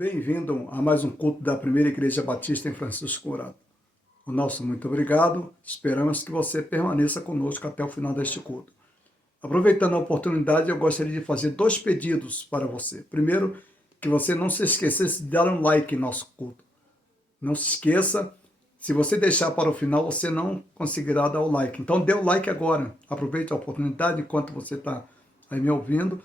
Bem-vindo a mais um culto da Primeira Igreja Batista em Francisco Curado. O nosso muito obrigado, esperamos que você permaneça conosco até o final deste culto. Aproveitando a oportunidade, eu gostaria de fazer 2 pedidos para você. Primeiro, que você não se esquecesse de dar um like em nosso culto. Não se esqueça, se você deixar para o final, você não conseguirá dar o like. Então dê o like agora, aproveite a oportunidade enquanto você está aí me ouvindo.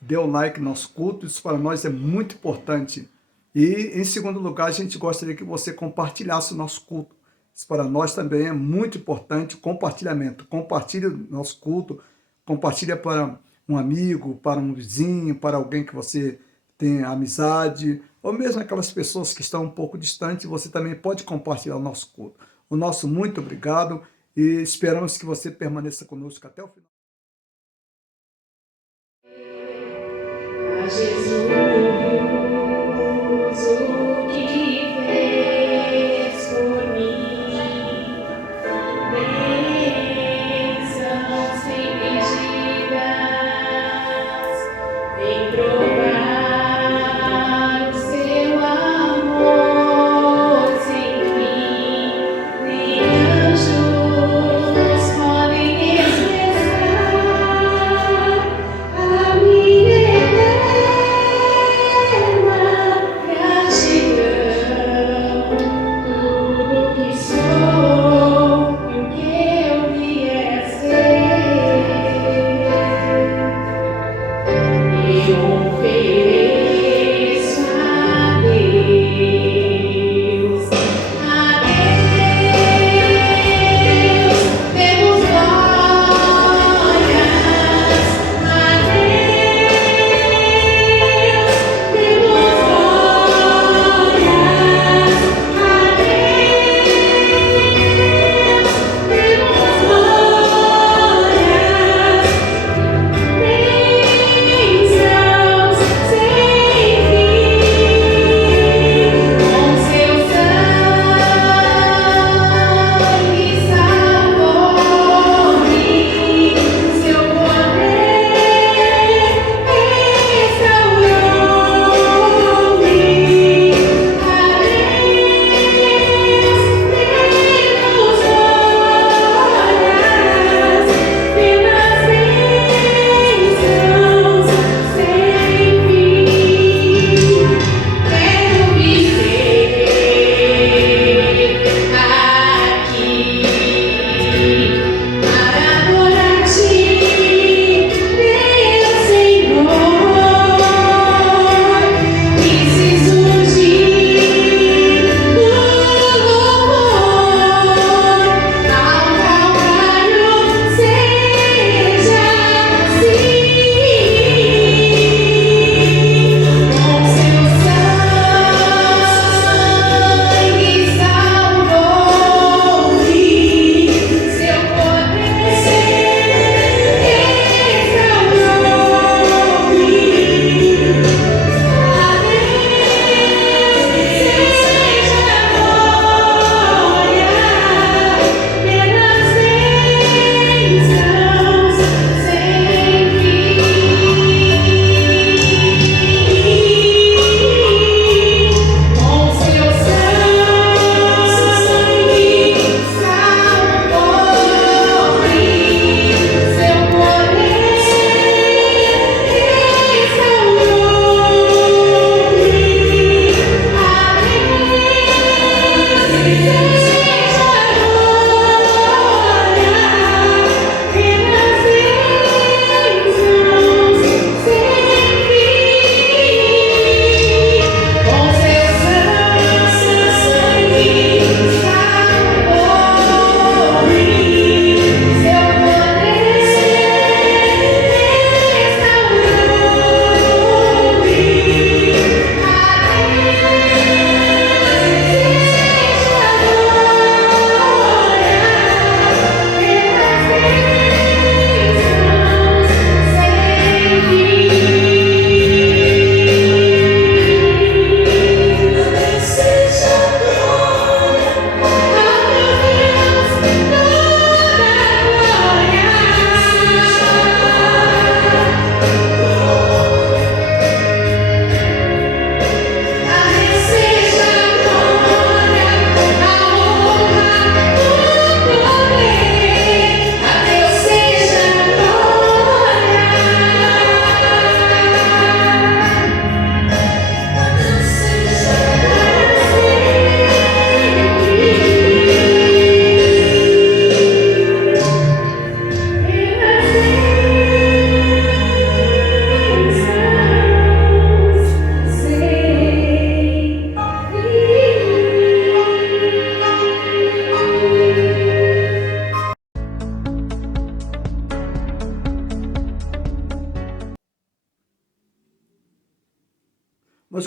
Dê o like no nosso culto, isso para nós é muito importante. E, em segundo lugar, a gente gostaria que você compartilhasse o nosso culto. Isso para nós também é muito importante, o compartilhamento. Compartilhe o nosso culto, compartilhe para um amigo, para um vizinho, para alguém que você tem amizade, ou mesmo aquelas pessoas que estão um pouco distantes, você também pode compartilhar o nosso culto. O nosso muito obrigado e esperamos que você permaneça conosco até o final. Jesus, o que fez por mim, bênçãos sem medidas, vem provar o seu amor sem fim, nem anjos podem expressar a minha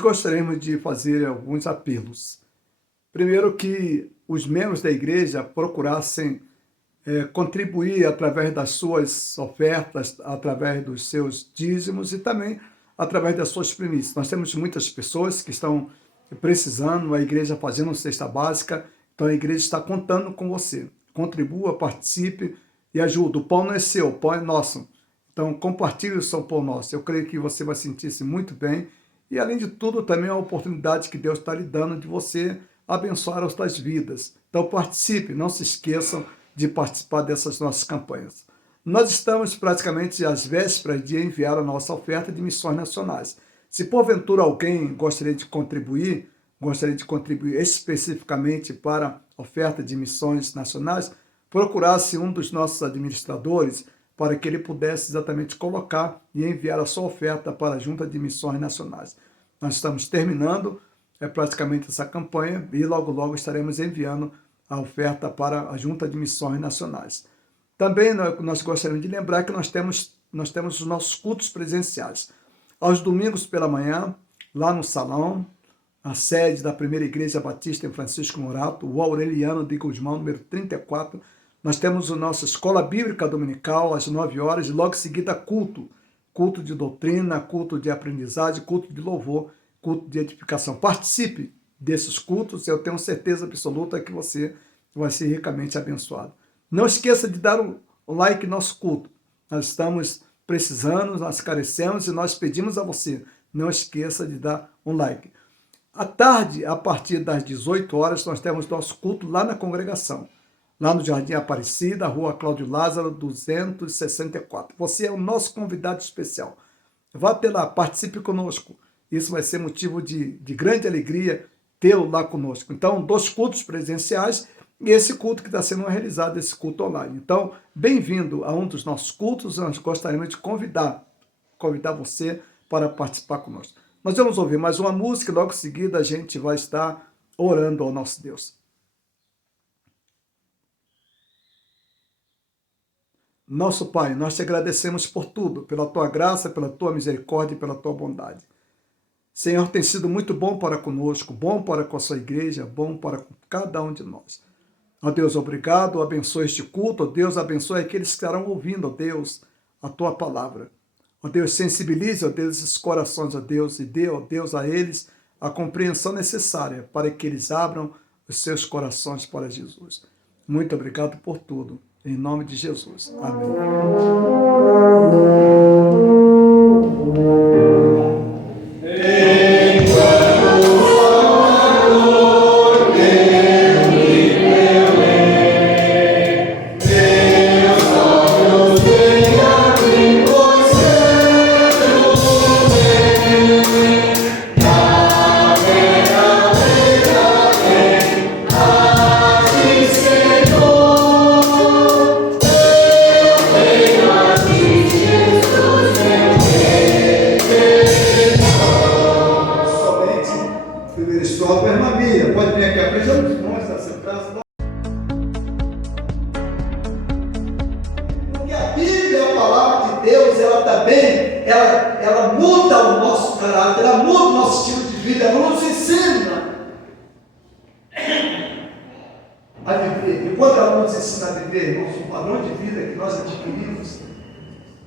gostaríamos de fazer alguns apelos. Primeiro, que os membros da igreja procurassem contribuir através das suas ofertas, através dos seus dízimos e também através das suas primícias. Nós temos muitas pessoas que estão precisando, a igreja fazendo cesta básica, então a igreja está contando com você. Contribua, participe e ajude. O pão não é seu, o pão é nosso. Então compartilhe o seu pão nosso. Eu creio que você vai sentir-se muito bem e, além de tudo, também é uma oportunidade que Deus está lhe dando de você abençoar as suas vidas. Então participe, não se esqueçam de participar dessas nossas campanhas. Nós estamos praticamente às vésperas de enviar a nossa oferta de missões nacionais. Se porventura alguém gostaria de contribuir especificamente para a oferta de missões nacionais, procurasse um dos nossos administradores para que ele pudesse exatamente colocar e enviar a sua oferta para a Junta de Missões Nacionais. Nós estamos terminando praticamente essa campanha e logo estaremos enviando a oferta para a Junta de Missões Nacionais. Também nós gostaríamos de lembrar que nós temos os nossos cultos presenciais. Aos domingos pela manhã, lá no salão, a sede da Primeira Igreja Batista em Francisco Morato, o Aureliano de Guzmão, número 34, nós temos a nossa Escola Bíblica Dominical, às 9 horas, e logo em seguida culto de doutrina, culto de aprendizagem, culto de louvor, culto de edificação. Participe desses cultos, eu tenho certeza absoluta que você vai ser ricamente abençoado. Não esqueça de dar um like no nosso culto. Nós estamos precisando, nós carecemos e nós pedimos a você, não esqueça de dar um like. À tarde, a partir das 18 horas, nós temos nosso culto lá na congregação, lá no Jardim Aparecida, Rua Cláudio Lázaro, 264. Você é o nosso convidado especial. Vá até lá, participe conosco. Isso vai ser motivo de grande alegria tê-lo lá conosco. Então, 2 cultos presenciais e esse culto que está sendo realizado, esse culto online. Então, bem-vindo a um dos nossos cultos. Nós gostaríamos de convidar você para participar conosco. Nós vamos ouvir mais uma música e logo em seguida a gente vai estar orando ao nosso Deus. Nosso Pai, nós te agradecemos por tudo, pela tua graça, pela tua misericórdia e pela tua bondade. Senhor, tem sido muito bom para conosco, bom para com a sua igreja, bom para cada um de nós. Ó Deus, obrigado, abençoe este culto, ó Deus, abençoe aqueles que estarão ouvindo, ó Deus, a tua palavra. Ó Deus, sensibilize, ó Deus, esses corações, ó Deus, e dê, ó Deus, a eles a compreensão necessária para que eles abram os seus corações para Jesus. Muito obrigado por tudo. Em nome de Jesus. Amém. Ela muda o nosso caráter, ela muda o nosso estilo de vida, ela nos ensina a viver. E quando ela nos ensina a viver, irmãos, o padrão de vida que nós adquirimos,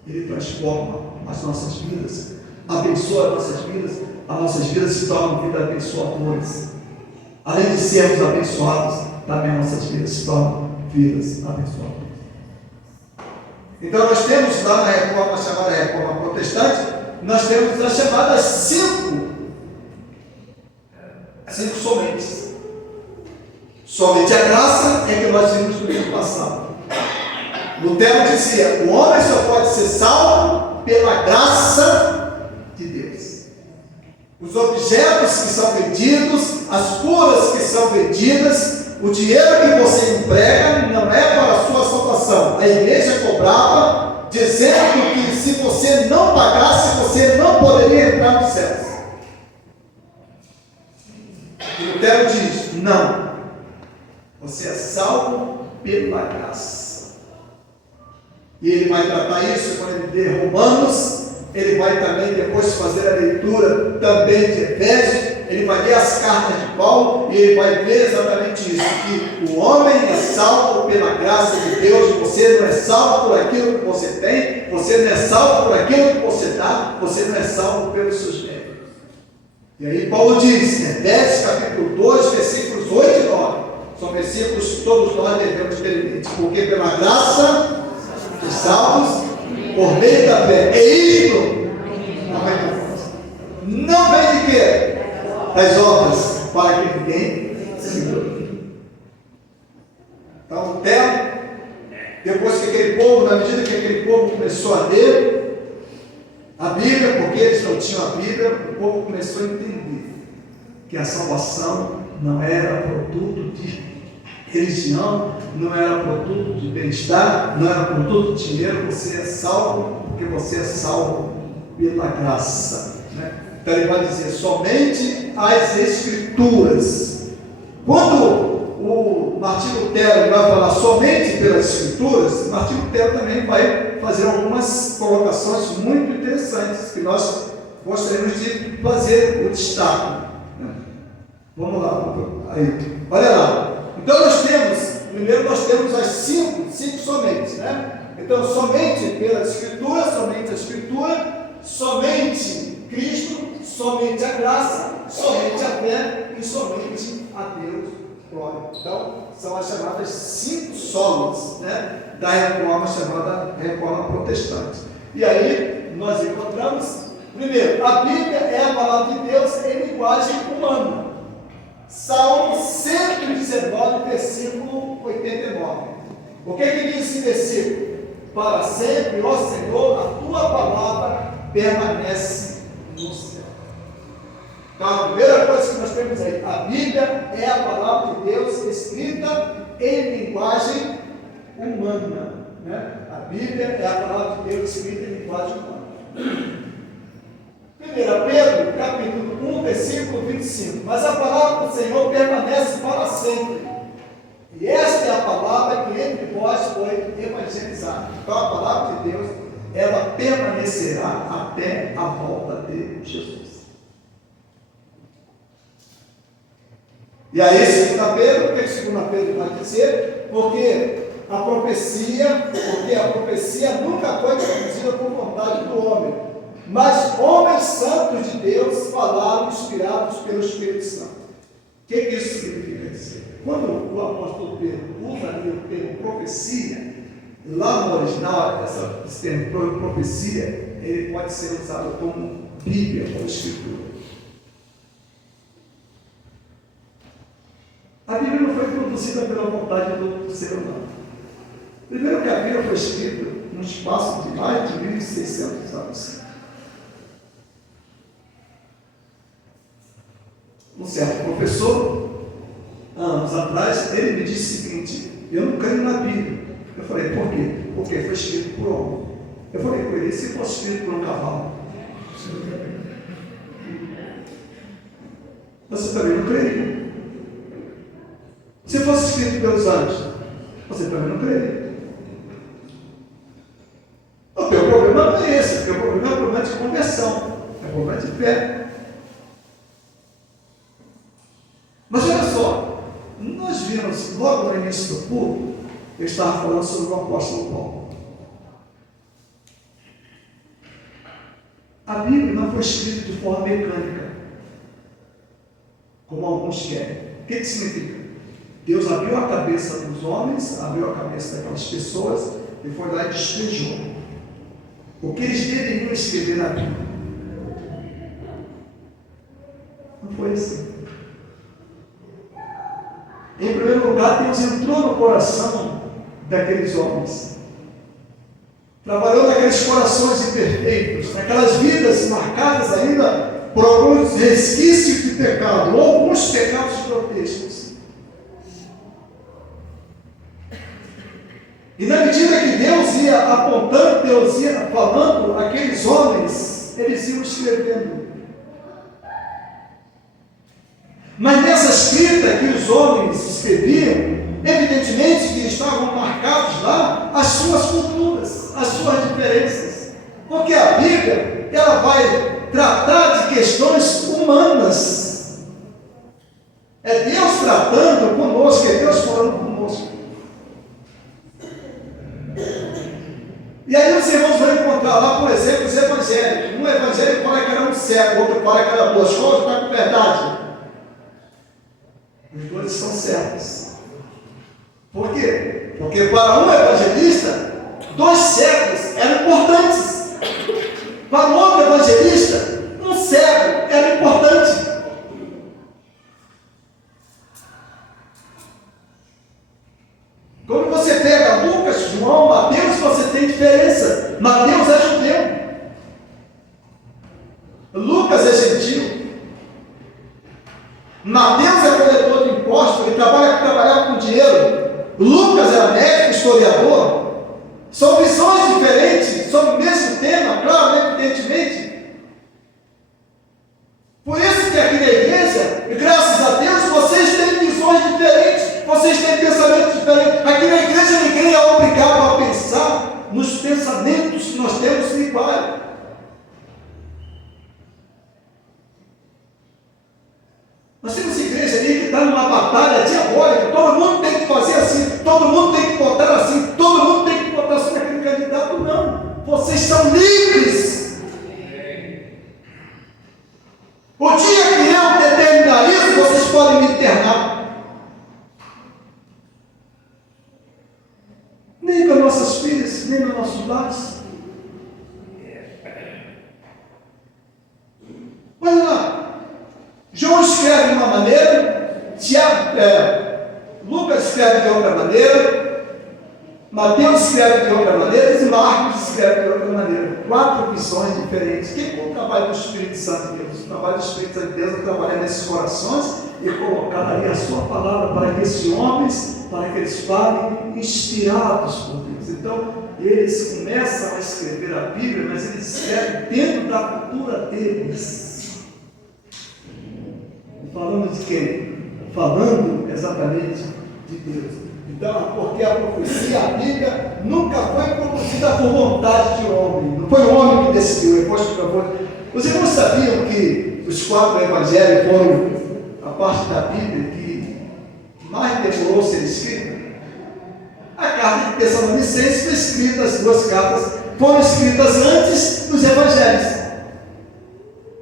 ele transforma as nossas vidas, abençoa as nossas vidas se tornam vidas abençoadoras. Além de sermos abençoados, também nossas vidas se tornam vidas abençoadoras. Então nós temos lá na reforma, chamada reforma protestante, nós temos as chamadas 5 somente. Somente a graça é que nós vimos no ano passado. Lutero dizia, o homem só pode ser salvo pela graça de Deus. Os objetos que são vendidos, as curas que são vendidas, o dinheiro que você emprega não é para a sua salvação. A igreja cobrava, dizendo que se você não pagasse, você não poderia entrar nos céus. E Lutero diz, não. Você é salvo pela graça. E ele vai tratar isso quando ele lê Romanos ele vai também depois fazer a leitura também de Efésios, ele vai ler as cartas de Paulo e ele vai ver exatamente isso, que o homem é salvo pela graça de Deus, você não é salvo por aquilo que você tem, você não é salvo por aquilo que você dá, você não é salvo pelos seus méritos. E aí Paulo diz, Efésios capítulo 2, versículos 8 e 9, são versículos que todos nós devemos ter em mente, porque pela graça de salvos, por meio da fé, e isto não vem da força, não vem de quê? Das obras, para que ninguém se glorie. Então o tempo, depois que aquele povo, na medida que aquele povo começou a ler a Bíblia, porque eles não tinham a Bíblia, o povo começou a entender que a salvação não era produto de religião, não era produto de bem-estar, não era produto de dinheiro. Você é salvo porque você é salvo pela graça, né? Então ele vai dizer somente as Escrituras. Quando o Martinho Lutero vai falar somente pelas Escrituras, Martinho Lutero também vai fazer algumas colocações muito interessantes que nós gostaríamos de fazer o destaque, né? Vamos lá, aí, olha lá. Então primeiro nós temos as cinco somente, né? Então somente pela Escritura, somente a Escritura, somente Cristo, somente a graça, somente a fé e somente a Deus. Glória. Então são as chamadas 5 solas, né, da reforma, chamada reforma protestante. E aí nós encontramos, primeiro, a Bíblia é a palavra de Deus em linguagem humana. Salmo 119, versículo 89. O que diz esse versículo? Para sempre, ó Senhor, a tua palavra permanece no céu. Então, a primeira coisa que nós temos aí, a Bíblia é a palavra de Deus escrita em linguagem humana, né? A Bíblia é a palavra de Deus escrita em linguagem humana. 1 Pedro, capítulo 1, versículo 25. Mas a palavra do Senhor permanece para sempre. E esta é a palavra que entre vós foi evangelizada. Então a palavra de Deus, ela permanecerá até a volta de Jesus. E aí, 2 Pedro, o que 2 Pedro vai dizer? Porque a profecia nunca foi produzida por vontade do homem, mas homens santos de Deus falaram inspirados pelo Espírito Santo. O que isso significa? Quando o apóstolo Pedro usa ali o termo profecia, lá no original, esse termo profecia, ele pode ser usado como Bíblia, como Escritura. A Bíblia não foi produzida pela vontade do ser humano. Primeiro que a Bíblia foi escrita num espaço de mais de 1.600 anos. Um certo professor, anos atrás, ele me disse o seguinte: eu não creio na Bíblia. Eu falei, por quê? Porque foi escrito por homem. Eu falei com ele, e se fosse escrito por um cavalo? Você também não creria. Se fosse escrito pelos anjos, você também não creria. O teu problema não é esse, o teu problema é um problema de conversão, é um problema de fé. Mas olha só, nós vimos logo no início do culto, eu estava falando sobre o apóstolo Paulo. A Bíblia não foi escrita de forma mecânica, como alguns querem. O que significa? Deus abriu a cabeça dos homens, abriu a cabeça daquelas pessoas e foi lá e despejou o que eles deveriam escrever na Bíblia. Não foi assim. Em primeiro lugar, Deus entrou no coração daqueles homens, trabalhou naqueles corações imperfeitos, naquelas vidas marcadas ainda por alguns resquícios de pecado, ou alguns pecados grotescos. E na medida que Deus ia apontando, Deus ia falando, aqueles homens, eles iam escrevendo. Mas nessa escrita que os homens escreviam, evidentemente que estavam marcados lá as suas culturas, as suas diferenças. Porque a Bíblia ela vai tratar de questões humanas. É Deus tratando conosco, é Deus falando conosco. E aí os irmãos vão encontrar lá, por exemplo, os evangélicos. Um evangélico fala que era um cego, outro fala que era duas coisas, está com verdade. Os dois são cegos. Por quê? Porque para um evangelista, dois cegos eram importantes. Para um outro evangelista, um cego era importante. Quando você pega Lucas, João, Mateus, você tem diferença. Mateus é judeu. Lucas é gentil. Mateus é coletor de impostos, ele trabalhava com dinheiro. Lucas era médico, historiador. São visões diferentes sobre o mesmo tema, claro, evidentemente. Por isso que aqui na igreja, graças a Deus, vocês têm visões diferentes, vocês têm pensamentos diferentes. Aqui na igreja ninguém é obrigado a pensar nos pensamentos que nós temos iguais. Nós temos igreja ali que está numa batalha diabólica, todo mundo tem que fazer assim, todo mundo tem que votar assim, todo mundo tem que votar assim naquele candidato. Não, vocês são livres. O dia que eu determinar isso, vocês podem me internar. Nem para nossas filhas, nem para nossos lares. Olha lá. João escreve de uma maneira, Lucas escreve de outra maneira, Mateus escreve de outra maneira e Marcos escreve de outra maneira. 4 visões diferentes. Que é o trabalho do Espírito Santo de Deus? O trabalho do Espírito Santo de Deus é trabalhar nesses corações e colocar ali a sua palavra para que esses homens, para que eles falem inspirados por Deus. Então, eles começam a escrever a Bíblia, mas eles escrevem dentro da cultura deles. Falando de quem? Falando exatamente de Deus. Então, porque a profecia, a Bíblia, nunca foi produzida por vontade de homem. Não foi o homem que decidiu. Os irmãos sabiam que os 4 evangelhos foram a parte da Bíblia que mais demorou a ser escrita? A carta de Tessalonicenses foi escrita, as 2 cartas foram escritas antes dos evangelhos.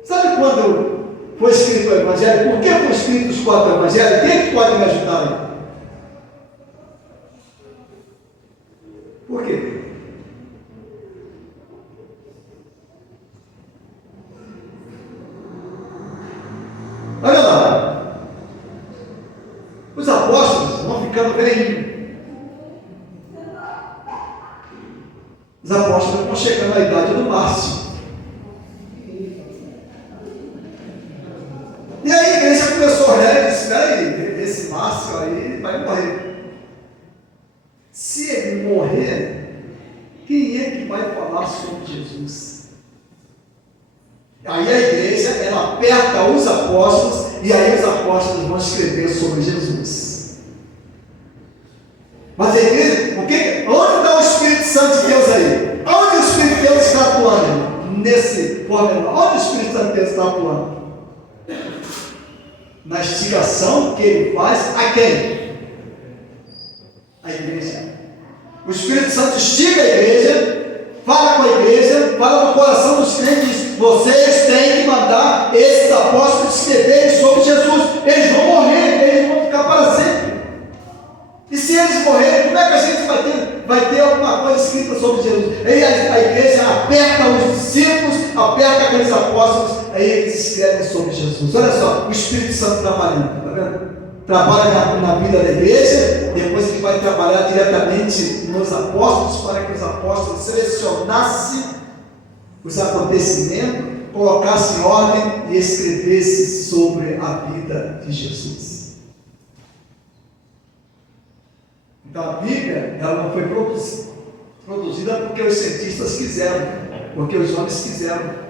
Sabe quando foi escrito o Evangelho? Por que foi escrito os 4 Evangelhos? Quem é que pode me ajudar aí? Por quê? Olha lá. Os apóstolos vão ficando velhinhos. Os apóstolos vão chegando à idade do máximo. E aí a igreja começou a olhar e disse: peraí, esse Márcio aí vai morrer. Se ele morrer, quem é que vai falar sobre Jesus? Aí a igreja, ela aperta os apóstolos, e aí os apóstolos vão escrever sobre Jesus. Mas a igreja, onde está o Espírito Santo de Deus aí? Onde o Espírito de Deus está atuando? Nesse pormenor, onde o Espírito Santo de Deus está atuando? Na instigação que ele faz a quem? A igreja. O Espírito Santo instiga a igreja, fala com a igreja, fala no coração dos crentes: vocês têm que mandar esses apóstolos escreverem sobre Jesus. Eles vão morrer, eles vão ficar para sempre. E se eles morrerem, como é que a gente vai ter alguma coisa escrita sobre Jesus? Aí a igreja aperta os discípulos, aperta aqueles apóstolos, aí eles escrevem sobre Jesus. Olha só, o Espírito Santo trabalhando, está vendo? Trabalha na vida da igreja, depois ele vai trabalhar diretamente nos apóstolos, para que os apóstolos selecionassem os acontecimentos, colocassem em ordem e escrevessem sobre a vida de Jesus. Então a Bíblia, ela não foi produzida porque os cientistas quiseram, porque os homens quiseram.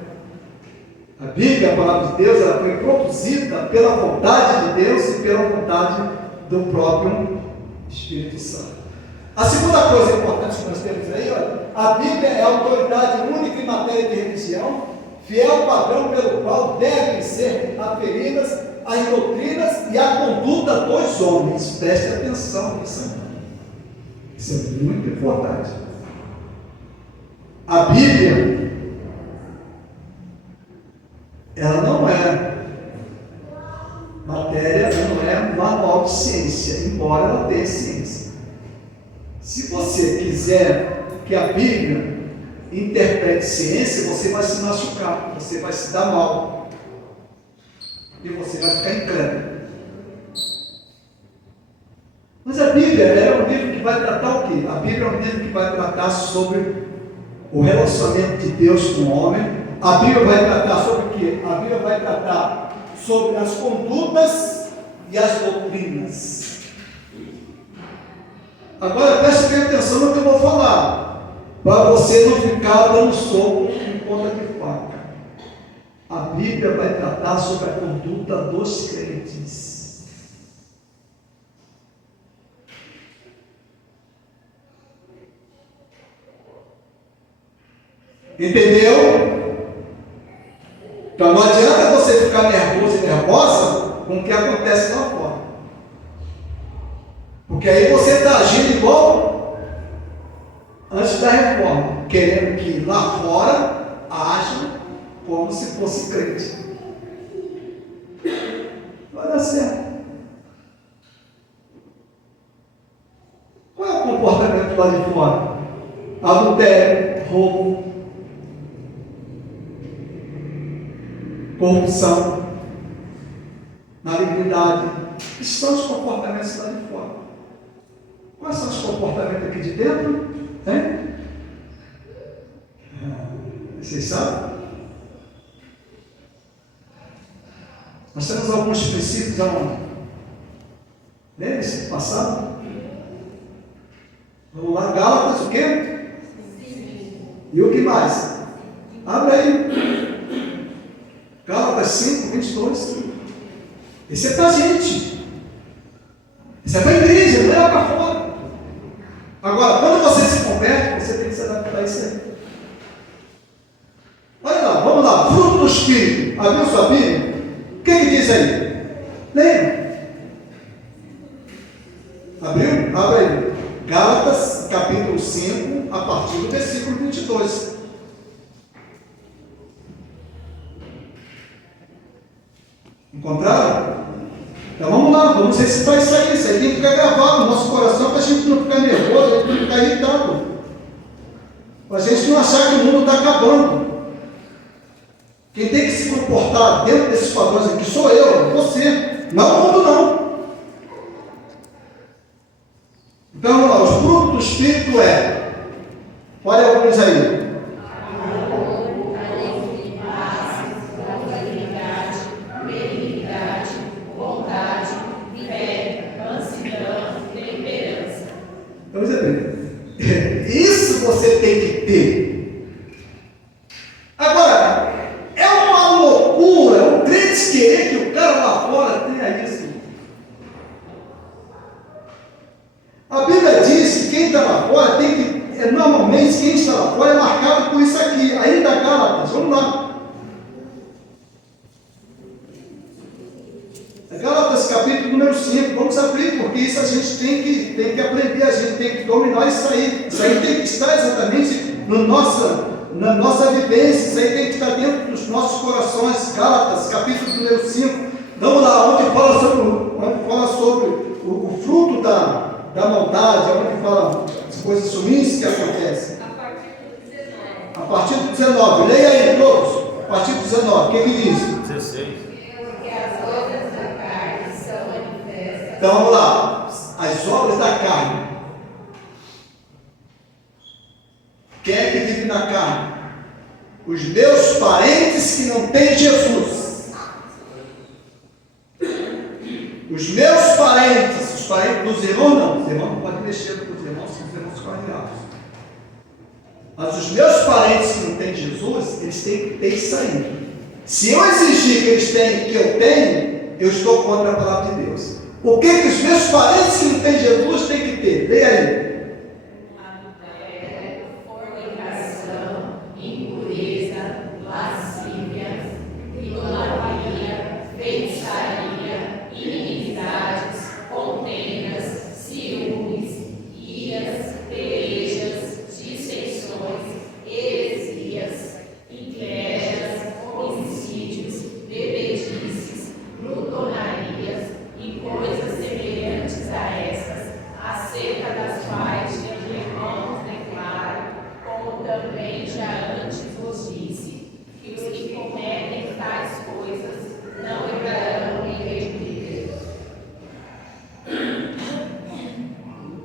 A Bíblia, a palavra de Deus, ela foi produzida pela vontade de Deus e pela vontade do próprio Espírito Santo. A segunda coisa importante que nós temos aí, olha, a Bíblia é a autoridade única em matéria de religião, fiel padrão pelo qual devem ser aferidas as doutrinas e a conduta dos homens. Preste atenção nisso. Isso é muito importante. A Bíblia, ela não é matéria, não é manual de ciência, embora ela tenha ciência. Se você quiser que a Bíblia interprete ciência, você vai se machucar, você vai se dar mal e você vai ficar incrédulo. Mas a Bíblia é um livro que vai tratar o quê? A Bíblia é um livro que vai tratar sobre o relacionamento de Deus com o homem. A Bíblia vai tratar sobre o quê? A Bíblia vai tratar sobre as condutas e as doutrinas. Agora preste bem atenção no que eu vou falar, para você não ficar dando soco em ponta de faca. A Bíblia vai tratar sobre a conduta dos crentes. Entendeu? Então não adianta você ficar nervoso e nervosa com o que acontece lá fora. Porque aí você está agindo igual antes da reforma, querendo que lá fora haja como se fosse crente. Vai dar certo. Qual é o comportamento lá de fora? Adultério, roubo, corrupção, malignidade. Esses são os comportamentos lá de fora. Quais são os comportamentos aqui de dentro? Hein? Vocês sabem? Nós temos alguns princípios aonde? Lembra-se do passado? Vamos lá, Gálatas, o quê? E o que mais? Abre aí. Gálatas 5, 22. Esse é para a gente. Esse é para a igreja, não é para fora. Agora, quando você se converte, você tem que se adaptar a isso aí. Olha lá, vamos lá. Fruto do Espírito. Abriu sua Bíblia? O que diz aí? Leia. Abriu? Abre aí. Gálatas, capítulo 5, a partir do versículo 22. Encontraram? Então vamos lá, vamos recitar isso aí. Isso aí tem que ficar gravado no nosso coração para a gente não ficar nervoso, a gente não ficar irritado. Para a gente não achar que o mundo está acabando. Quem tem que se comportar dentro desses padrões aqui sou eu, você, não o mundo não. Então vamos lá, os frutos do Espírito é, olha alguns aí. Isso você tem que ter. Agora, é uma loucura o crente querer que o cara lá fora tenha isso. A Bíblia diz que quem está lá fora tem que, normalmente quem está lá fora é marcado por isso aqui. Ainda Gálatas, vamos lá. Gálatas capítulo número 5, vamos abrir, porque isso a gente tem que aprender, a gente tem que dominar isso aí. Isso aí tem que estar exatamente na nossa vivência, isso aí tem que estar dentro dos nossos corações. Gálatas capítulo número 5, vamos lá, onde fala sobre o fruto da maldade, onde fala as coisas ruins que acontecem. A partir do 19, leia aí todos, a partir do 19, o que diz? 16. Então vamos lá, as obras da carne. Quem é que vive na carne? Os meus parentes que não têm Jesus. Os meus parentes, os parentes dos irmãos não. Os irmãos não podem mexer com os irmãos, se os irmãos ficam errados. Mas os meus parentes que não têm Jesus, eles têm que ter isso aí. Se eu exigir que eles tenham, que eu tenho, eu estou contra a palavra de Deus. O que os meus parentes que não têm Jesus têm que ter? Leia aí. Adultério, fornicação, impureza, lascívia.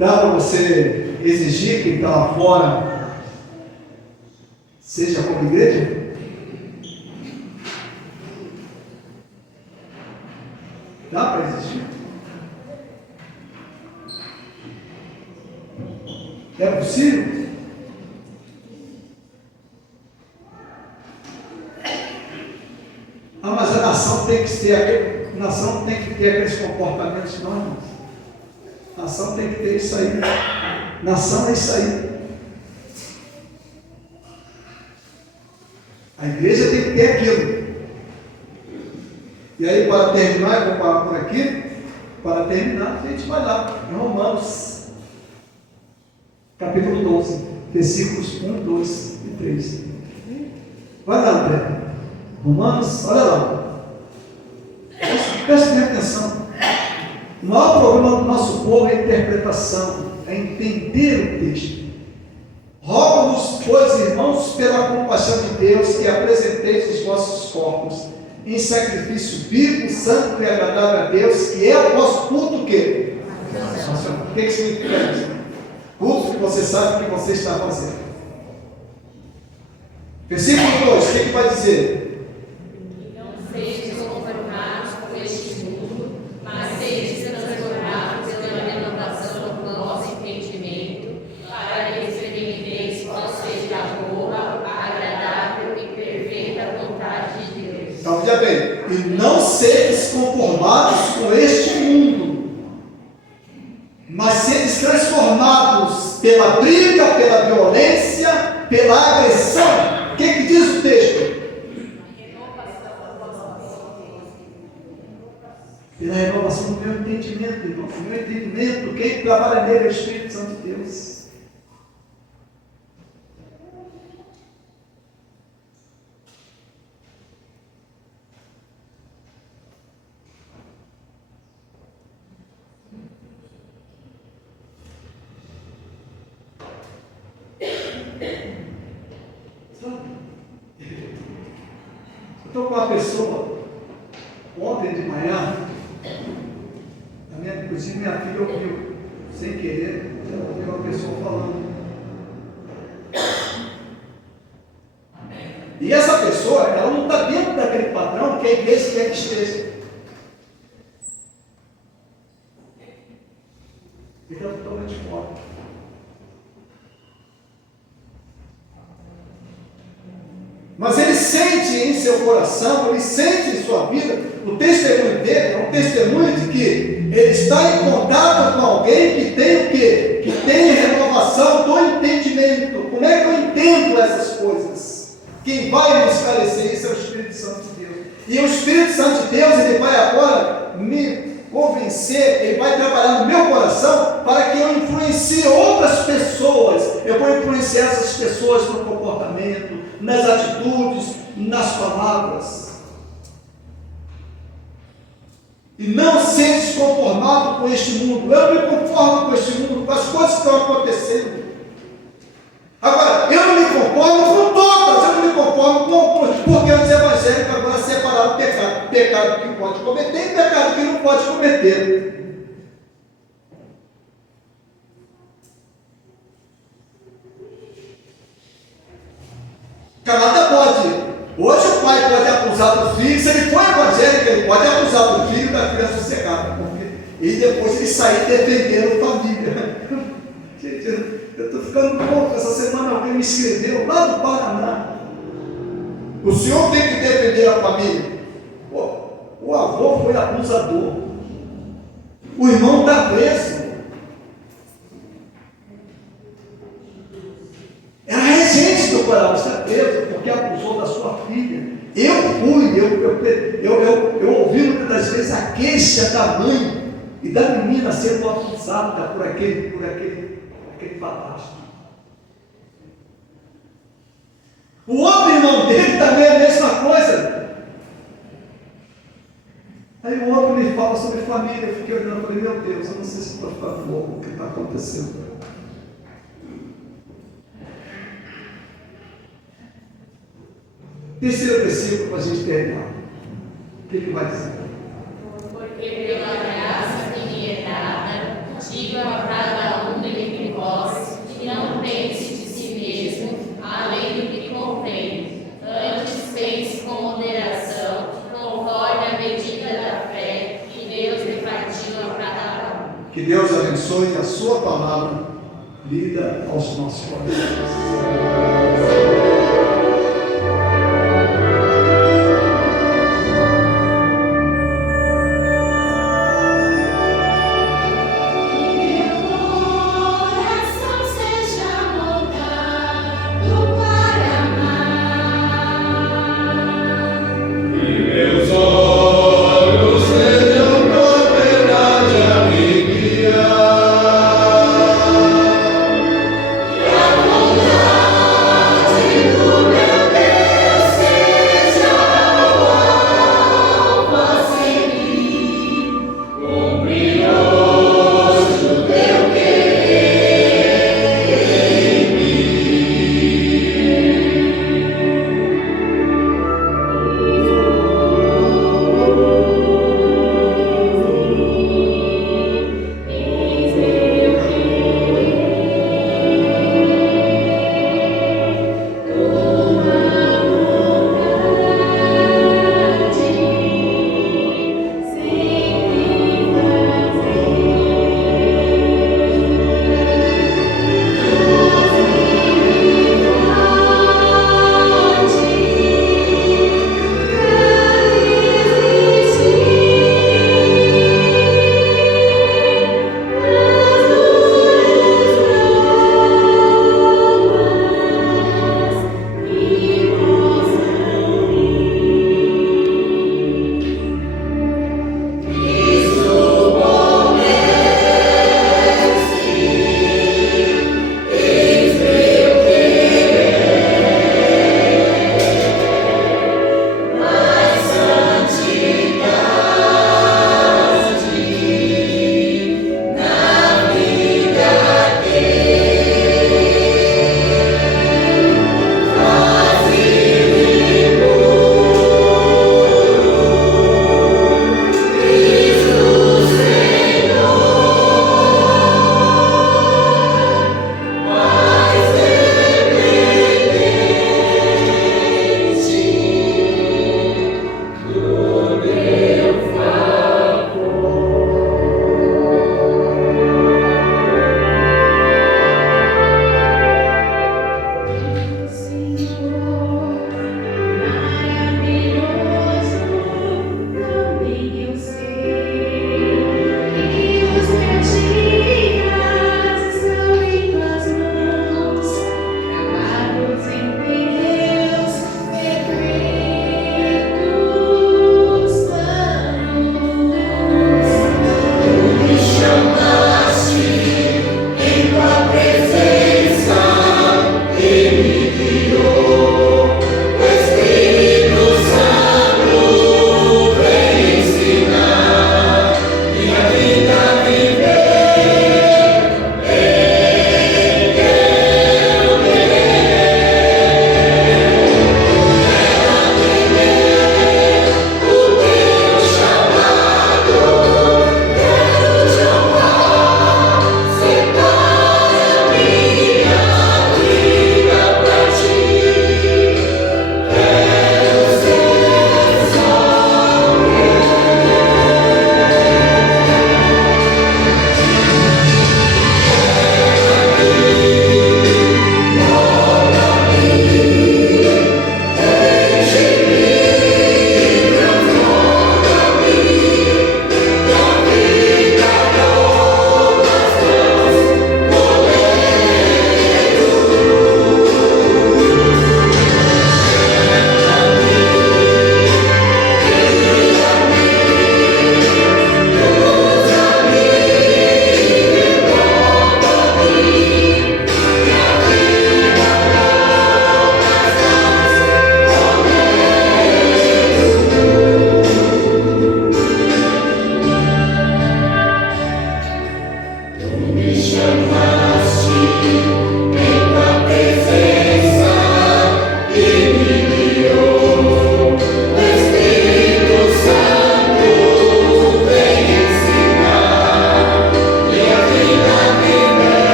Dá para você exigir que está lá fora seja como igreja? Dá para exigir? É possível? Ah, mas a nação tem que ter, a nação tem que ter aqueles comportamentos, não, irmãos. A nação tem que ter isso aí. Nação é isso aí. A igreja tem que ter aquilo. E aí, para terminar, eu vou parar por aqui. Para terminar, a gente vai lá em Romanos, capítulo 12, versículos 1, 2 e 3. Vai lá, André. Romanos, olha lá. Preste bem atenção. O maior problema do nosso povo é a interpretação, é entender o texto. Rogo-vos, pois, irmãos, pela compaixão de Deus, que apresenteis os vossos corpos em sacrifício vivo, santo e agradável a Deus, que é o vosso culto o quê? O que significa isso? Culto que você sabe que você está fazendo. Versículo 2, o que vai dizer? Não sejam conformados com este mundo, mas sejam transformados pela renovação do vosso entendimento, para que experimenteis qual seja a boa, agradável e perfeita vontade de Deus. Então, veja bem, e não sedes conformados com este mundo, mas sedes transformados pela briga, pela violência, pela agressão. O que diz o texto? Pela renovação do meu entendimento, irmão. O meu entendimento, quem trabalha nele é o Espírito Santo de Deus. Estou com uma pessoa, ontem de manhã, inclusive minha filha ouviu, sem querer, ela ouviu uma pessoa falando. E essa pessoa, ela não está dentro daquele padrão que a igreja quer que esteja. Ele está totalmente fora. Mas ele sente em seu coração, ele sente em sua vida, o testemunho dele é um testemunho de que ele está em contato com alguém que tem o quê? Que tem renovação do entendimento. Como é que eu entendo essas coisas? Quem vai me esclarecer isso é o Espírito Santo de Deus. E o Espírito Santo de Deus, ele vai agora me convencer, ele vai trabalhar no meu coração para que eu influencie outras pessoas. Eu vou influenciar essas pessoas no comportamento, nas atitudes, nas palavras. E não seja conformado com este mundo. Eu me conformo com este mundo, com as coisas que estão acontecendo. Agora, eu não me conformo com todas, eu não me conformo com porque os evangélicos agora separaram pecado. Pecado que pode cometer e pecado que não pode cometer. Camarada pode. Hoje o pai pode abusar do filho, se ele for evangélico, ele pode abusar do filho e da criança sossegada, e depois ele sair defendendo a família. Gente, eu estou ficando louco. Essa semana alguém me escreveu lá do Paraná. O senhor tem que defender a família. Pô, o avô foi abusador. O irmão está preso. Era regente do coral, está preso porque abusou da sua filha. Eu ouvi muitas das vezes a queixa da mãe e da menina sendo abusada por aquele padrasto. O outro irmão dele também é a mesma coisa. Aí o outro me fala sobre família, eu fiquei olhando e falei, meu Deus, eu não sei se estou ficando louco o que está acontecendo. Terceiro versículo para a gente terminar. O que vai dizer? Porque pela graça que me é dada, digo a cada um abençoe a sua palavra lida aos nossos corações.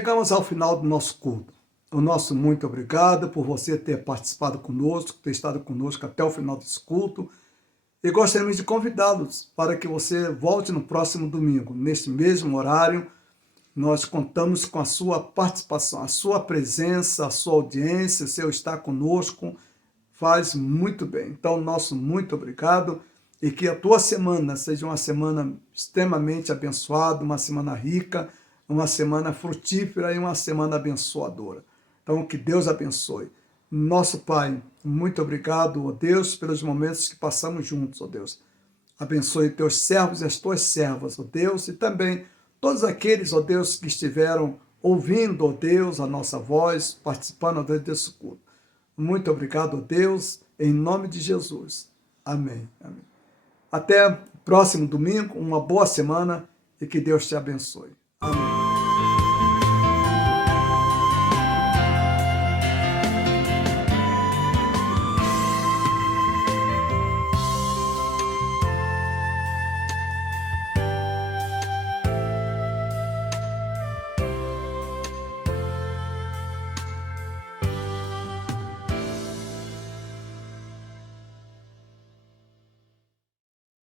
chegamos ao final do nosso culto. O nosso muito obrigado por você ter participado conosco, ter estado conosco até o final desse culto. E gostaríamos de convidá-los para que você volte no próximo domingo, neste mesmo horário. Nós contamos com a sua participação, a sua presença, a sua audiência, seu estar conosco faz muito bem. Então, nosso muito obrigado e que a tua semana seja uma semana extremamente abençoada, uma semana rica, uma semana frutífera e uma semana abençoadora. Então, que Deus abençoe. Nosso Pai, muito obrigado, ó Deus, pelos momentos que passamos juntos, ó Deus. Abençoe teus servos e as tuas servas, ó Deus, e também todos aqueles, ó Deus, que estiveram ouvindo, ó Deus, a nossa voz, participando, ó Deus, desse culto. Muito obrigado, ó Deus, em nome de Jesus. Amém. Amém. Até o próximo domingo, uma boa semana e que Deus te abençoe.